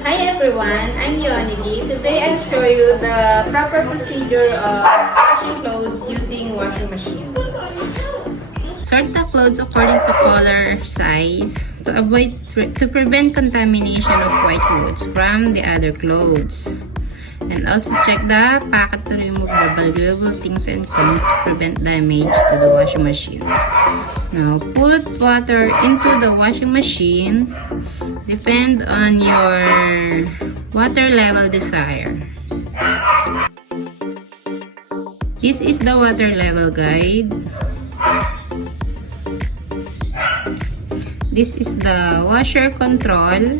Hi everyone, I'm Yonigi. Today I'll show you the proper procedure of washing clothes using washing machine. Sort the clothes according to color, size, to prevent contamination of white clothes from the other clothes. And also check the packet to remove the valuable things and comb to prevent damage to the washing machine. Now put water into the washing machine. Depend on your water level desire. This is the water level guide. This is the washer control.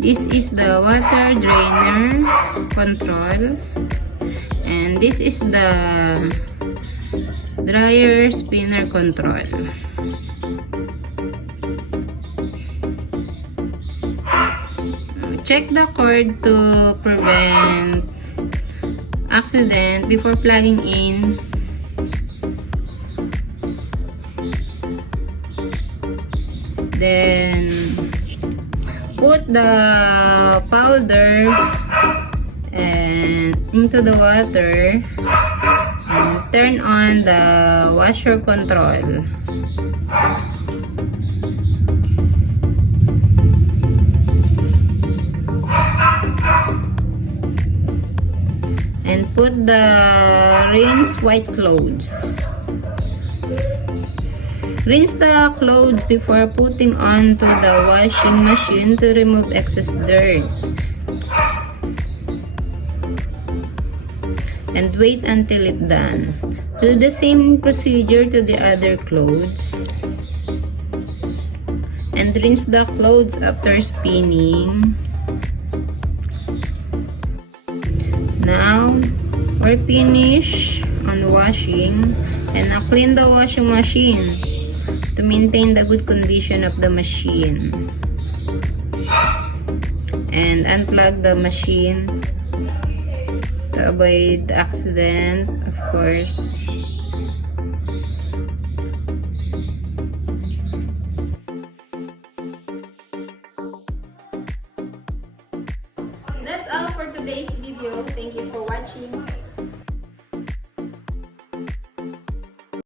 This is the water drainer control. And this is the dryer spinner control. Check the cord to prevent accident before plugging in. Then put the powder into the water and turn on the washer control. And put the rinse white clothes. Rinse the clothes before putting onto the washing machine to remove excess dirt. And wait until it's done. Do the same procedure to the other clothes. And rinse the clothes after spinning. Now, we're finished on washing, and now clean the washing machine to maintain the good condition of the machine. And unplug the machine to avoid accident, of course. That's all for today's video. Thank you for watching.